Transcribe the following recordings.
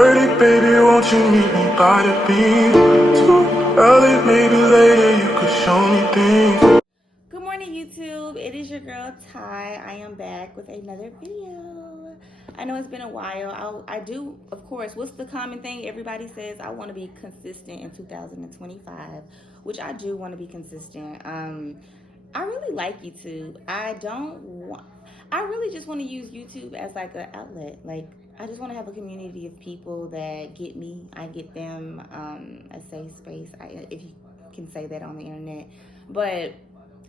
2:30, baby, won't you meet me by the beach? Too early, maybe later, you could show me things. Good morning, YouTube. It is your girl Ty. I am back with another video. I know it's been a while. I do, of course, what's the common thing? Everybody says I want to be consistent in 2025, which I do want to be consistent. I really like YouTube. I really just want to use YouTube as like an outlet. Like, I just want to have a community of people that get me. I get them a safe space, if you can say that on the internet. But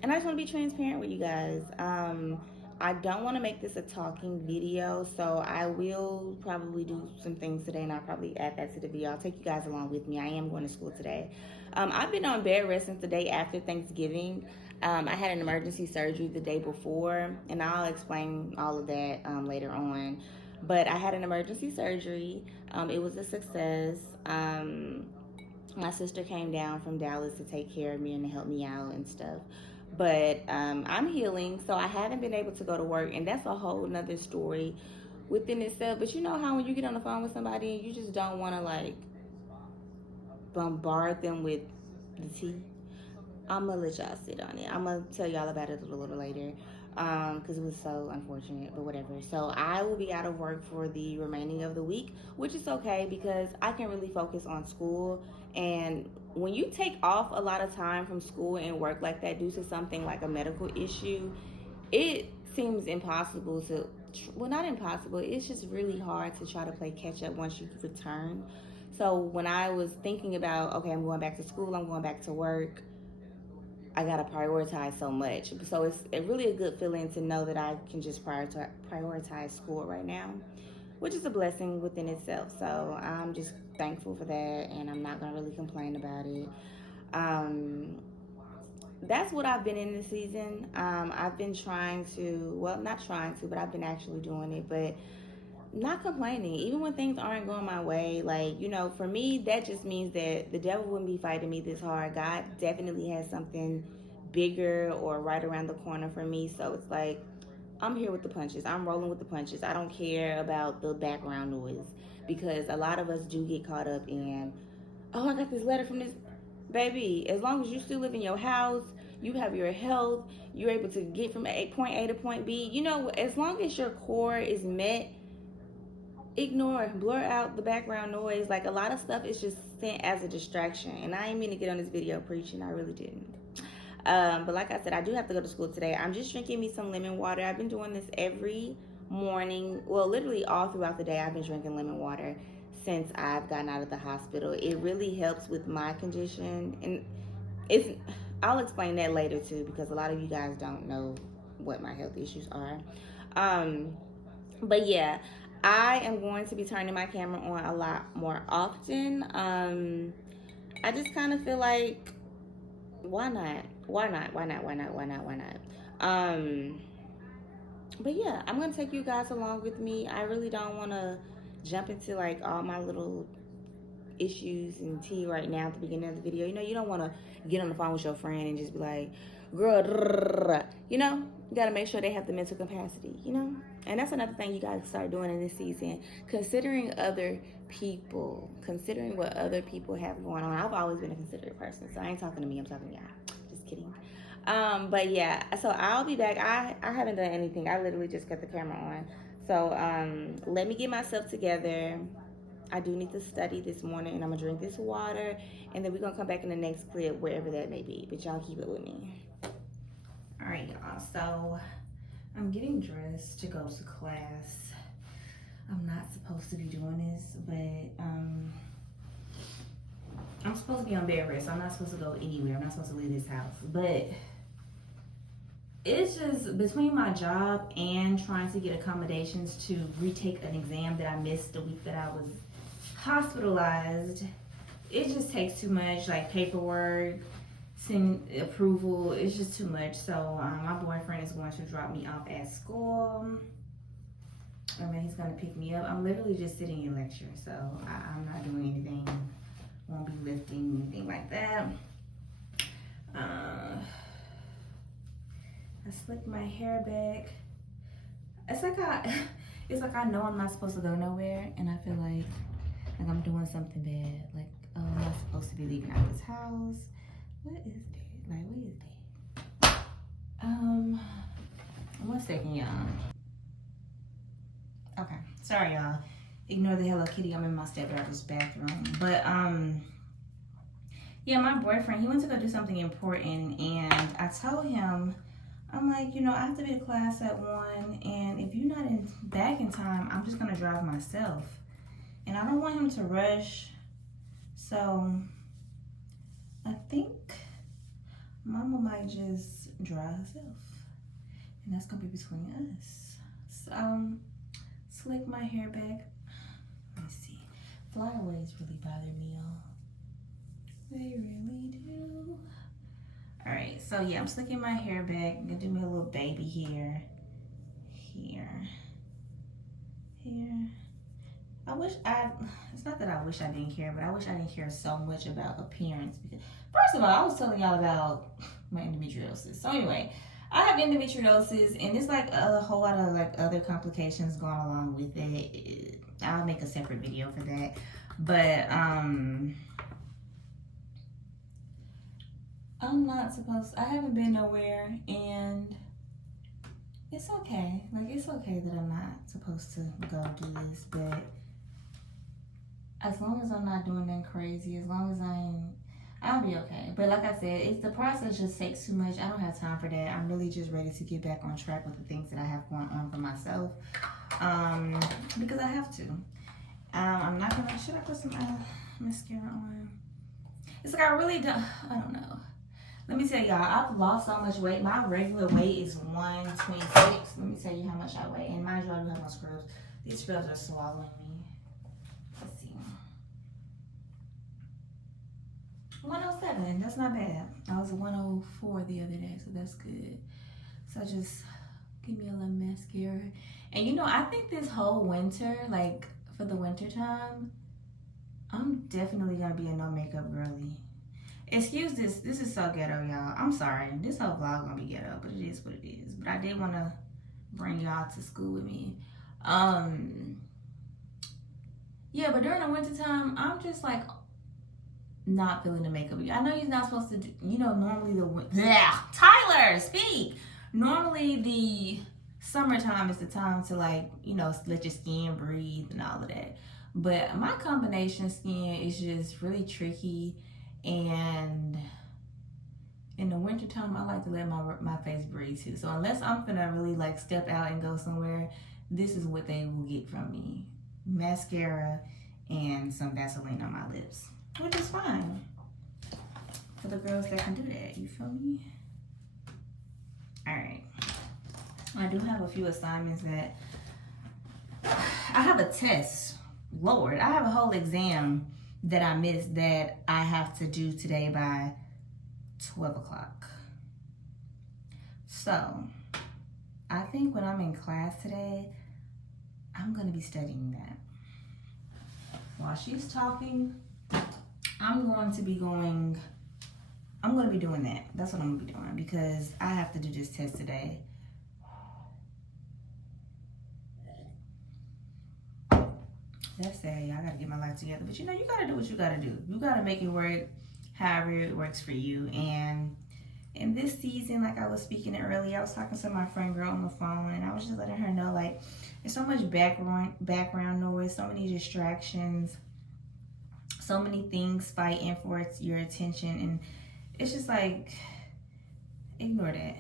and I just want to be transparent with you guys. I don't want to make this a talking video, so I will probably do some things today, and I'll probably add that to the video. I'll take you guys along with me. I am going to school today. I've been on bed rest since the day after Thanksgiving. I had an emergency surgery the day before, and I'll explain all of that later on. But I had an emergency surgery. It was a success. My sister came down from Dallas to take care of me and to help me out and stuff. But I'm healing, so I haven't been able to go to work, and that's a whole nother story within itself. But you know how when you get on the phone with somebody and you just don't want to like bombard them with the tea, I'm gonna let y'all sit on it. I'm gonna tell y'all about it a little later because it was so unfortunate, but whatever. So I will be out of work for the remaining of the week, which is okay because I can really focus on school. And when you take off a lot of time from school and work like that due to something like a medical issue, it seems impossible to, well, not impossible, it's just really hard to try to play catch up once you return. So when I was thinking about, okay, I'm going back to school, I'm going back to work, I gotta prioritize so much. So it's really a good feeling to know that I can just prioritize school right now, which is a blessing within itself. So I'm just thankful for that, and I'm not gonna really complain about it. That's what I've been in this season. I've been trying to, well, not trying to, but I've been actually doing it, but not complaining, even when things aren't going my way. Like, you know, for me, that just means that the devil wouldn't be fighting me this hard. God definitely has something bigger or right around the corner for me. So it's like, I'm here with the punches. I'm rolling with the punches. I don't care about the background noise because a lot of us do get caught up in, oh, I got this letter from this. Baby, as long as you still live in your house, you have your health, you're able to get from point A to point B, you know, as long as your core is met, blur out the background noise. Like, a lot of stuff is just sent as a distraction, and I didn't mean to get on this video preaching. I really didn't. But like I said, I do have to go to school today. I'm just drinking me some lemon water. I've been doing this every morning, well, literally all throughout the day. I've been drinking lemon water since I've gotten out of the hospital. It really helps with my condition, and I'll explain that later too, because a lot of you guys don't know what my health issues are. But yeah, I am going to be turning my camera on a lot more often. I just kind of feel like, why not? But yeah, I'm gonna take you guys along with me. I really don't want to jump into like all my little issues and tea right now at the beginning of the video. You know, you don't want to get on the phone with your friend and just be like, girl, you know, you got to make sure they have the mental capacity, you know. And that's another thing you got to start doing in this season, considering other people, considering what other people have going on. I've always been a considerate person, so I ain't talking to me, I'm talking to y'all. Just kidding. But yeah, so I'll be back. I haven't done anything. I literally just got the camera on. So let me get myself together. I do need to study this morning, and I'm gonna drink this water, and then we're gonna come back in the next clip, wherever that may be, but y'all keep it with me. All right, y'all, so I'm getting dressed to go to class. I'm not supposed to be doing this, but I'm supposed to be on bed rest. I'm not supposed to go anywhere. I'm not supposed to leave this house, but it's just between my job and trying to get accommodations to retake an exam that I missed the week that I was hospitalized. It just takes too much, like paperwork, send approval. It's just too much. So my boyfriend is going to drop me off at school, and then he's going to pick me up. I'm literally just sitting in lecture, so I'm not doing anything. Won't be lifting anything like that. I slicked my hair back. It's like I know I'm not supposed to go nowhere, and I feel like Like I'm doing something bad. Like, oh, I'm not supposed to be leaving out this house. What is that? Like, what is that? 1 second, y'all. Okay, sorry, y'all. Ignore the Hello Kitty. I'm in my stepdaughter's bathroom. But, yeah, my boyfriend, he went to go do something important, and I told him, I'm like, you know, I have to be at class at 1, and if you're not back in time, I'm just gonna drive myself. And I don't want him to rush, so I think Mama might just drive herself, and that's gonna be between us. So, slick my hair back. Let me see. Flyaways really bother me, y'all. They really do. All right, so yeah, I'm slicking my hair back. I'm gonna do me a little baby hair. Here. It's not that I wish I didn't care, but I wish I didn't care so much about appearance. Because, first of all, I was telling y'all about my endometriosis. So anyway, I have endometriosis, and there's like a whole lot of like other complications going along with it. I'll make a separate video for that. But, I haven't been nowhere, and it's okay. Like, it's okay that I'm not supposed to go do this, but as long as I'm not doing nothing crazy, as long as I'll be okay. But like I said, it's the process just takes too much. I don't have time for that. I'm really just ready to get back on track with the things that I have going on for myself, because I have to. I'm not gonna, should I put some mascara on? It's like I don't know. Let me tell y'all, I've lost so much weight. My regular weight is 126. Let me tell you how much I weigh. And mind you, I do have my scrubs. These scrubs are swallowing me. Let's see. 107. That's not bad. I was 104 the other day, so that's good. So just give me a little mascara. And you know, I think this whole winter, like for the winter time, I'm definitely gonna be a no makeup girly. Excuse this. This is so ghetto, y'all. I'm sorry. This whole vlog gonna be ghetto, but it is what it is. But I did want to bring y'all to school with me. Yeah, but during the winter time, I'm just like not feeling the makeup. I know you're not supposed to do, you know, normally Tyler, speak. Normally the summertime is the time to, like, you know, let your skin breathe and all of that. But my combination skin is just really tricky. And in the wintertime, I like to let my face breathe too. So unless I'm gonna really like step out and go somewhere, this is what they will get from me. Mascara and some Vaseline on my lips, which is fine for the girls that can do that, you feel me? All right, I do have a few assignments that, I have a test, Lord, I have a whole exam that I missed that I have to do today by 12 o'clock. So I think when I'm in class today, I'm gonna be studying that. While she's talking, I'm gonna be doing that. That's what I'm gonna be doing, because I have to do this test today. That's sad. I gotta get my life together. But you know, you gotta do what you gotta do. You gotta make it work however it works for you. And in this season, like I was speaking earlier, I was talking to my friend girl on the phone, and I was just letting her know, like, there's so much background noise, so many distractions, so many things fighting for your attention, and it's just like, ignore that.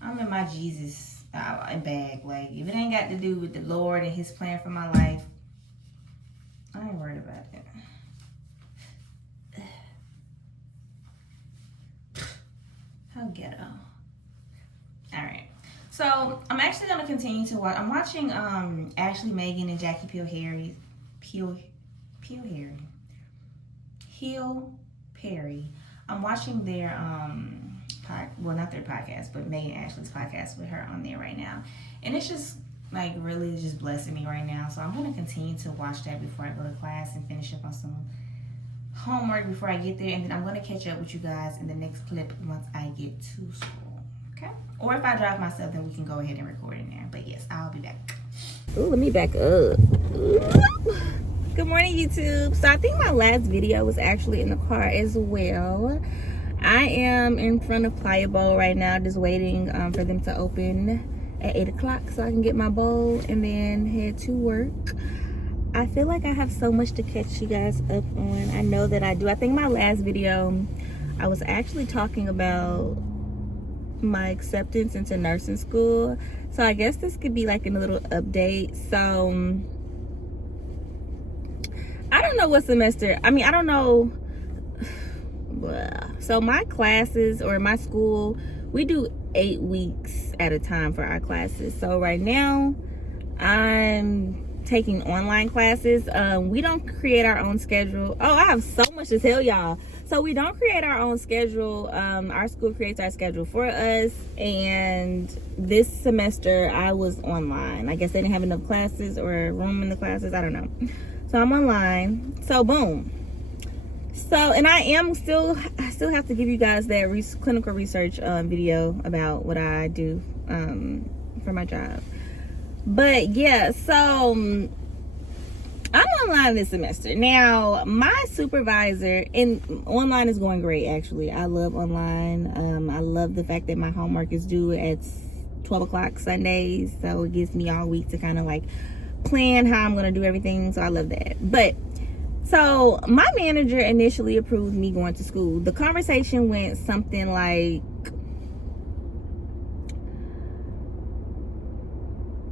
I'm in my Jesus bag. Like, if it ain't got to do with the Lord and his plan for my life, I ain't worried about it. How ghetto. All right. So I'm actually gonna continue to watch. I'm watching Ashley Megan and Jackie Hill Perry. I'm watching their well, not their podcast, but Megan and Ashley's podcast with her on there right now, and it's just like really just blessing me right now. So I'm gonna continue to watch that before I go to class and finish up on some homework before I get there, and then I'm gonna catch up with you guys in the next clip once I get to school. Okay? Or if I drive myself, then we can go ahead and record in there. But yes, I'll be back. Ooh, let me back up. Good Good morning, YouTube. So I think my last video was actually in the car as well. I am in front of Playa Bowl right now, just waiting for them to open at 8 o'clock so I can get my bowl and then head to work. I feel like I have so much to catch you guys up on. I know that I do. I think my last video, I was actually talking about my acceptance into nursing school. So I guess this could be like a little update. So I don't know what semester, I don't know. So my classes, or my school, we do 8 weeks at a time for our classes. So right now I'm taking online classes. We don't create our own schedule. Oh, I have so much to tell y'all. So we don't create our own schedule. Our school creates our schedule for us, and this semester I was online. I guess they didn't have enough classes or room in the classes, I don't know. So I'm online. So boom. So, and I still have to give you guys that clinical research video about what I do for my job. But yeah, so I'm online this semester. Now, my supervisor, and online is going great, actually. I love online. I love the fact that my homework is due at 12 o'clock Sundays. So it gives me all week to kind of like plan how I'm going to do everything. So I love that. But so my manager initially approved me going to school. The conversation went something like,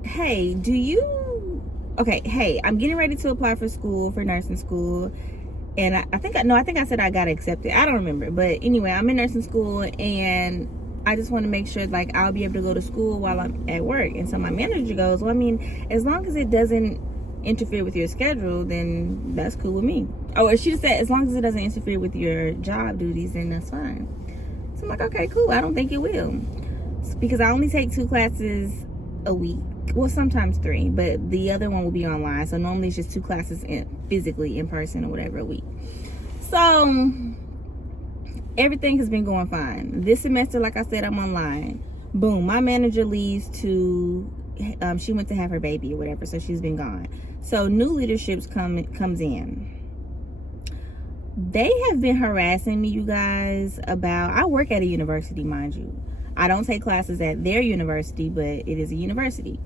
hey, I'm getting ready to apply for school, for nursing school. And I think I said I got accepted. I don't remember. But anyway, I'm in nursing school, and I just want to make sure like I'll be able to go to school while I'm at work. And so my manager goes, well, as long as it doesn't interfere with your schedule, then that's cool with me. Oh, she said as long as it doesn't interfere with your job duties, then that's fine. So I'm like, okay, cool. I don't think it will, because I only take 2 classes a week. Well, sometimes 3, but the other one will be online. So normally it's just 2 classes physically in person or whatever a week. So everything has been going fine. This semester, like I said, I'm online. Boom, my manager leaves to she went to have her baby or whatever, so she's been gone. So new leadership comes in. They have been harassing me, you guys, about, I work at a university, mind you. I don't take classes at their university, but it is a university.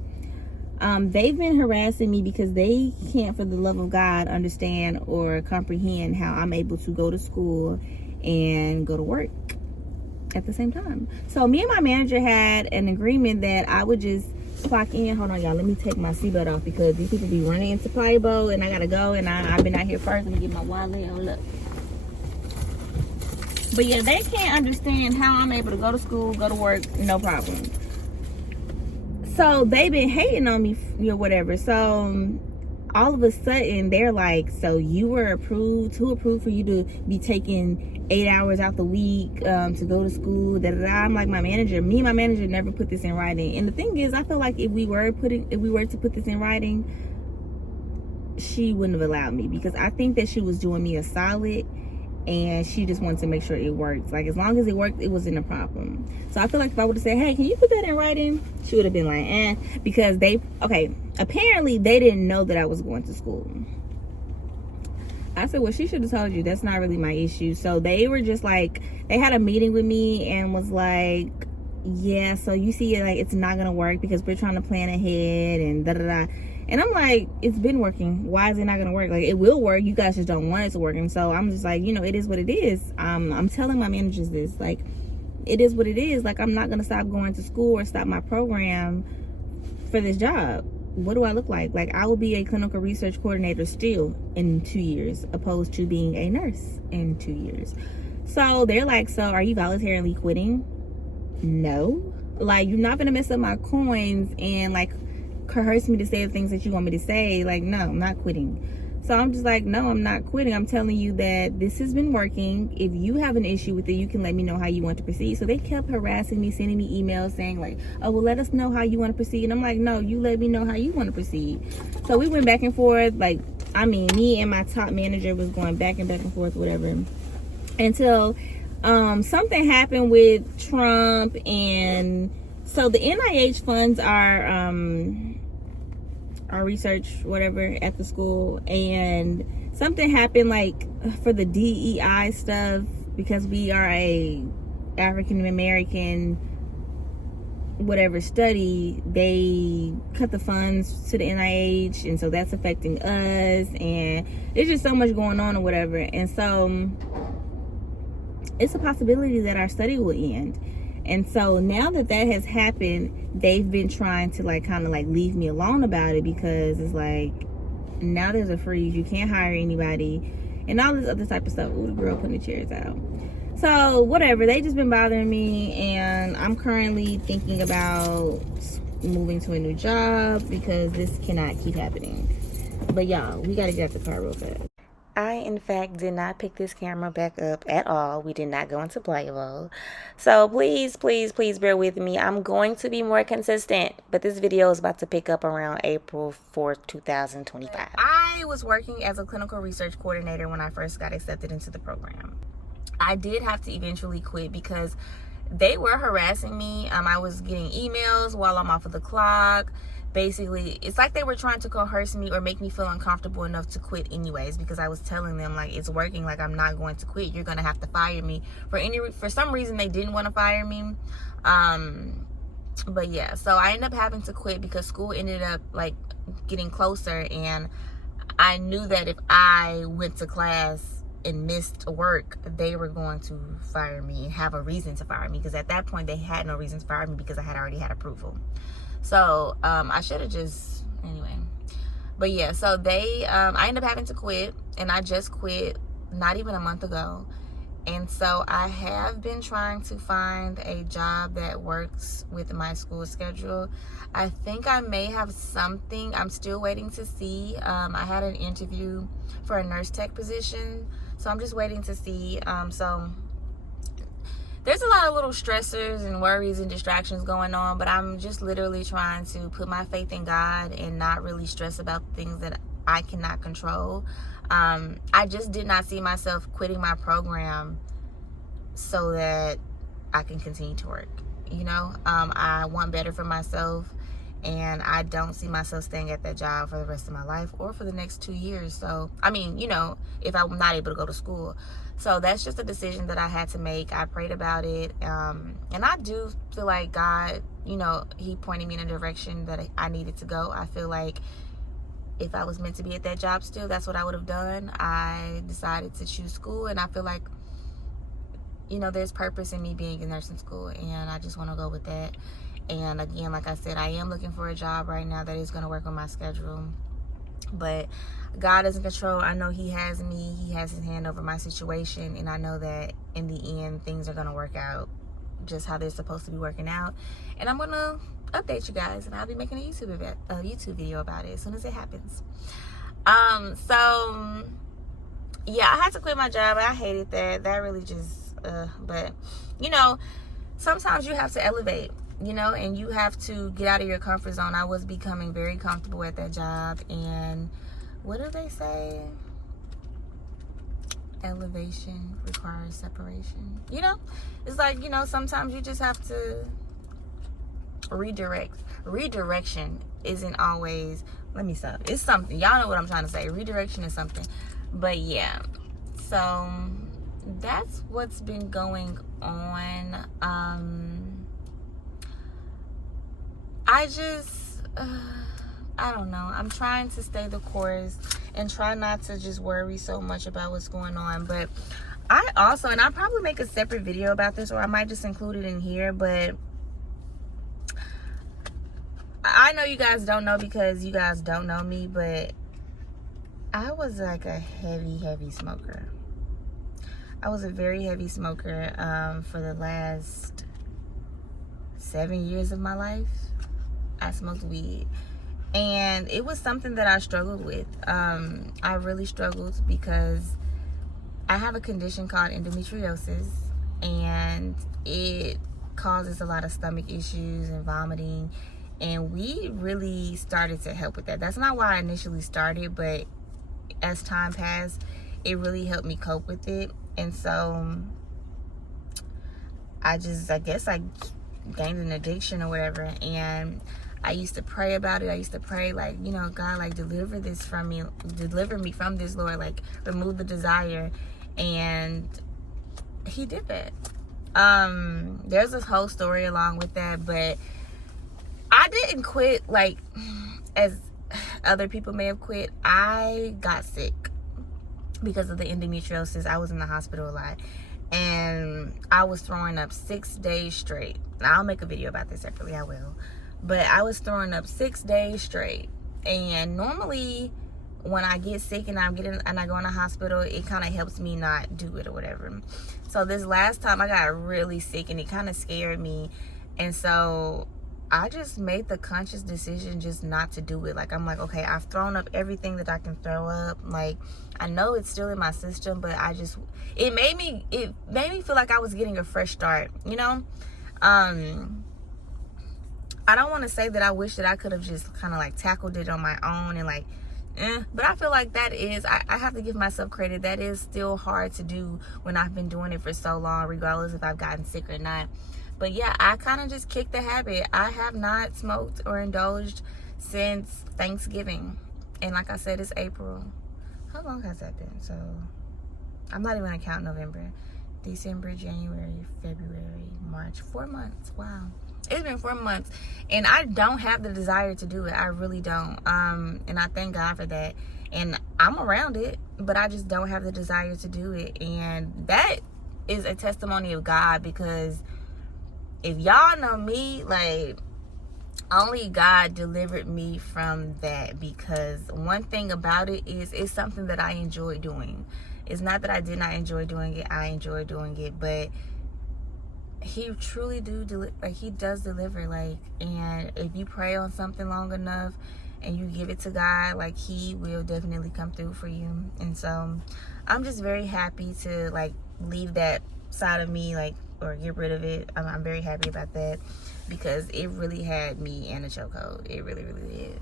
They've been harassing me because they can't, for the love of God, understand or comprehend how I'm able to go to school and go to work at the same time. So me and my manager had an agreement that I would just clock in. Hold on, y'all. Let me take my seatbelt off because these people be running into Playa Bowl, and I gotta go. And I've been out here first. Let me get my wallet. Hold up. But yeah, they can't understand how I'm able to go to school, go to work, no problem. So they've been hating on me, whatever. So all of a sudden they're like, so you were approved? Who approved for you to be taking 8 hours out the week to go to school? I'm like, me and my manager never put this in writing. And the thing is, I feel like if we were to put this in writing, she wouldn't have allowed me, because I think that she was doing me a solid, and she just wanted to make sure it worked. Like, as long as it worked, it wasn't a problem. So I feel like if I would have said, hey, can you put that in writing? She would have been like, because apparently they didn't know that I was going to school. I said, well, she should have told you. That's not really my issue. So they were just like, they had a meeting with me and was like, yeah, so you see, like, it's not going to work because we're trying to plan ahead and da-da-da. And I'm like, it's been working. Why is it not going to work? Like, it will work. You guys just don't want it to work. And so I'm just like, it is what it is. I'm telling my managers this. Like, it is what it is. Like, I'm not going to stop going to school or stop my program for this job. What do I look like? Like, I will be a clinical research coordinator still in 2 years, opposed to being a nurse in 2 years. So they're like, so are you voluntarily quitting? No. Like, you're not going to mess up my coins and, like, coerce me to say the things that you want me to say. Like, no, I'm not quitting. So I'm just like, no, I'm not quitting. I'm telling you that this has been working. If you have an issue with it, you can let me know how you want to proceed. So they kept harassing me, sending me emails saying like, oh, well, let us know how you want to proceed. And I'm like, no, you let me know how you want to proceed. So we went back and forth. Like, me and my top manager was going back and forth, whatever, until something happened with Trump. And so the NIH funds are our research, whatever, at the school, and something happened, like, for the DEI stuff, because we are a African American whatever study, they cut the funds to the NIH, and so that's affecting us, and there's just so much going on or whatever. And so it's a possibility that our study will end. And so now that has happened, they've been trying to like kind of like leave me alone about it, because it's like now there's a freeze, you can't hire anybody and all this other type of stuff. Ooh, the girl putting the chairs out. So whatever, they just been bothering me, and I'm currently thinking about moving to a new job because this cannot keep happening. But y'all, we gotta get out the car real fast. I, in fact, did not pick this camera back up at all. We did not go into play mode. So please, please, please bear with me. I'm going to be more consistent, but this video is about to pick up around April 4th, 2025. I was working as a clinical research coordinator when I first got accepted into the program. I did have to eventually quit because they were harassing me. I was getting emails while I'm off of the clock. Basically, it's like they were trying to coerce me or make me feel uncomfortable enough to quit anyways, because I was telling them, like, it's working, like, I'm not going to quit. You're going to have to fire me. For some reason, they didn't want to fire me. But yeah, so I ended up having to quit because school ended up, like, getting closer, and I knew that if I went to class and missed work, they were going to fire me and have a reason to fire me, because at that point, they had no reason to fire me because I had already had approval. So I should have just, anyway. But yeah, so I ended up having to quit, and I just quit not even a month ago. And so I have been trying to find a job that works with my school schedule. I think I may have something. I'm still waiting to see. I had an interview for a nurse tech position, so I'm just waiting to see. So there's a lot of little stressors and worries and distractions going on, but I'm just literally trying to put my faith in God and not really stress about things that I cannot control. I just did not see myself quitting my program so that I can continue to work. You know, I want better for myself, and I don't see myself staying at that job for the rest of my life or for the next 2 years. So, I mean, you know, if I'm not able to go to school. So that's just a decision that I had to make. I prayed about it. And I do feel like God, you know, he pointed me in a direction that I needed to go. I feel like if I was meant to be at that job still, that's what I would have done. I decided to choose school, and I feel like, you know, there's purpose in me being in nursing school, and I just want to go with that. And again, like I said, I am looking for a job right now that is going to work on my schedule. But God is in control. I know he has me. He has his hand over my situation. And I know that in the end, things are going to work out just how they're supposed to be working out. And I'm going to update you guys. And I'll be making a YouTube video about it as soon as it happens. So, yeah, I had to quit my job. I hated that. That really just, but, you know, sometimes you have to elevate. You know, and you have to get out of your comfort zone. I was becoming very comfortable at that job, and what do they say? Elevation requires separation. You know, it's like, you know, sometimes you just have to redirect. Redirection isn't always, let me stop. It's something. Y'all know what I'm trying to say. Redirection is something. But yeah, so that's what's been going on. I just, I don't know. I'm trying to stay the course and try not to just worry so much about what's going on. But I also, and I'll probably make a separate video about this, or I might just include it in here, but I know you guys don't know because you guys don't know me, but I was like a heavy smoker. I was a very heavy smoker for the last 7 years of my life. I smoked weed, and it was something that I struggled with. I really struggled because I have a condition called endometriosis, and it causes a lot of stomach issues and vomiting, and we really started to help with that. That's not why I initially started, but as time passed, it really helped me cope with it. And so I guess I gained an addiction or whatever, and I used to pray about it. I used to pray, like, you know, God, like, deliver me from this, Lord, like, remove the desire. And he did that. There's this whole story along with that, but I didn't quit like as other people may have quit. I got sick because of the endometriosis. I was in the hospital a lot, and I was throwing up 6 days straight. Now, I'll make a video about this separately, I will. But I was throwing up 6 days straight. And normally when I get sick and I go in the hospital, it kind of helps me not do it or whatever. So this last time I got really sick and it kind of scared me. And so I just made the conscious decision just not to do it. Like, I'm like, okay, I've thrown up everything that I can throw up. Like, I know it's still in my system, but it made me feel like I was getting a fresh start, you know? I don't want to say that I wish that I could have just kind of like tackled it on my own and like, but I feel like that is, I have to give myself credit. That is still hard to do when I've been doing it for so long, regardless if I've gotten sick or not. But yeah, I kind of just kicked the habit. I have not smoked or indulged since Thanksgiving. And like I said, it's April. How long has that been? So I'm not even going to count November. December, January, February, March. 4 months. Wow. It's been 4 months. And I don't have the desire to do it. I really don't. And I thank God for that. And I'm around it, but I just don't have the desire to do it. And that is a testimony of God, because if y'all know me, like, only God delivered me from that. Because one thing about it is, it's something that I enjoy doing. It's not that I did not enjoy doing it. I enjoy doing it, but he truly he does deliver. Like, and if you pray on something long enough and you give it to God, like, he will definitely come through for you. And so I'm just very happy to like leave that side of me, like, or get rid of it. I'm very happy about that, because it really had me in a chokehold. It really, really did.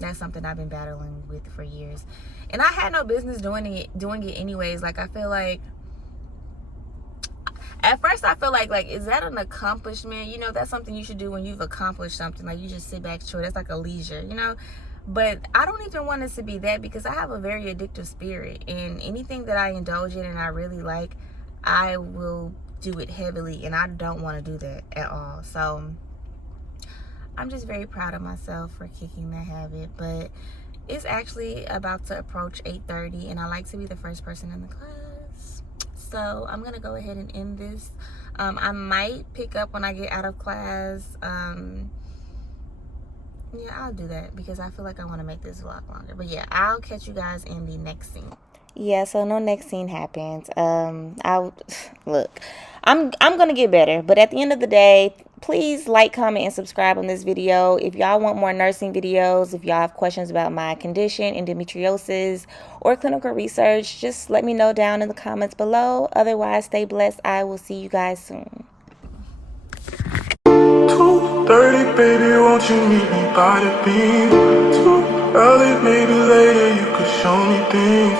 That's something I've been battling with for years, and I had no business doing it anyways. Like, I feel like at first I feel like is that an accomplishment? You know, that's something you should do when you've accomplished something. Like, you just sit back, sure, that's like a leisure, you know. But I don't even want this to be that, because I have a very addictive spirit, and anything that I indulge in and I really like, I will do it heavily, and I don't want to do that at all. So I'm just very proud of myself for kicking that habit. But it's actually about to approach 8:30, and I like to be the first person in the class. So I'm gonna go ahead and end this. I might pick up when I get out of class. Yeah, I'll do that, because I feel like I want to make this vlog longer. But yeah, I'll catch you guys in the next scene. Yeah, so no next scene happens. Look, I'm gonna get better, but at the end of the day, please like, comment, and subscribe on this video. If y'all want more nursing videos, if y'all have questions about my condition, endometriosis, or clinical research, just let me know down in the comments below. Otherwise, stay blessed. I will see you guys soon. 2:30, baby, won't you meet me by the beam? Too early, maybe later, you could show me things.